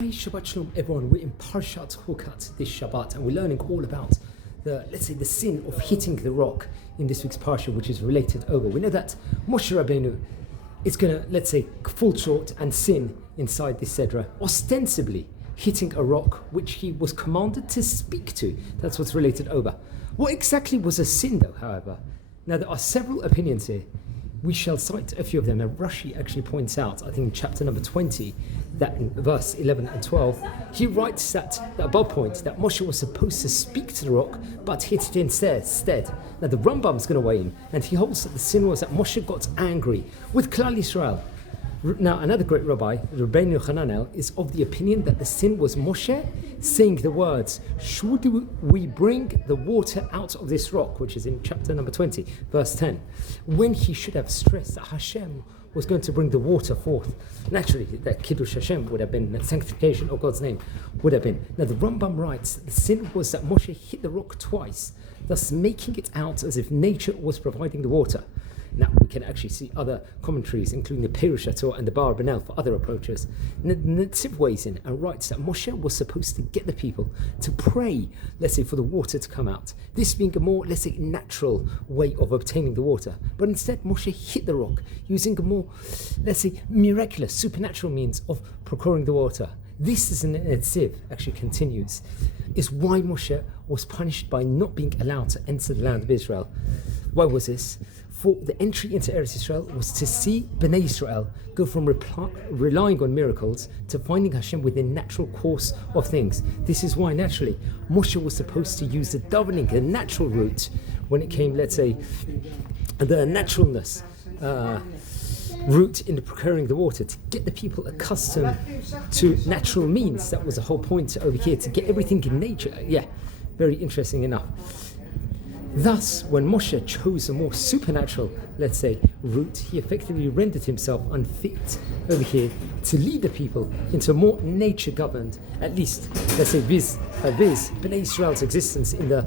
Hey, Shabbat Shalom everyone, we're in Parshat Chukat this Shabbat and we're learning all about the sin of hitting the rock in this week's Parsha, which is related over. We know that Moshe Rabbeinu is going to, fall short and sin inside this Sedra, ostensibly hitting a rock which he was commanded to speak to. That's what's related over. What exactly was a sin though, however? Now there are several opinions here. We shall cite a few of them. Now Rashi actually points out, I think in chapter number 20, that in verse 11 and 12, he writes that above point that Moshe was supposed to speak to the rock, but hit it instead. Now the Rambam's going to weigh in, and he holds that the sin was that Moshe got angry with Klal Yisrael. Now another great rabbi, Rabbeinu Hananel, is of the opinion that the sin was Moshe saying the words, "Should we bring the water out of this rock," which is in chapter number 20, verse 10, when he should have stressed that Hashem was going to bring the water forth. Naturally, that Kiddush Hashem would have been, that sanctification of God's name would have been. Now the Rambam writes that the sin was that Moshe hit the rock twice, thus making it out as if nature was providing the water. Now we can actually see other commentaries, including the Parshat and the Bar Benel for other approaches. Netziv weighs in and writes that Moshe was supposed to get the people to pray, for the water to come out. This being a more, natural way of obtaining the water. But instead, Moshe hit the rock using a more, miraculous, supernatural means of procuring the water. This is an Netziv, actually continues, is why Moshe was punished by not being allowed to enter the land of Israel. Why was this? For the entry into Eretz Yisrael was to see Bnei Yisrael go from relying on miracles to finding Hashem within natural course of things. This is why naturally Moshe was supposed to use the davening, the natural route, when it came, the naturalness route in procuring the water, to get the people accustomed to natural means. That was the whole point over here, to get everything in nature. Yeah, very interesting enough. Thus, when Moshe chose a more supernatural, route, he effectively rendered himself unfit over here to lead the people into a more nature-governed, at least, Bnei Israel's existence in the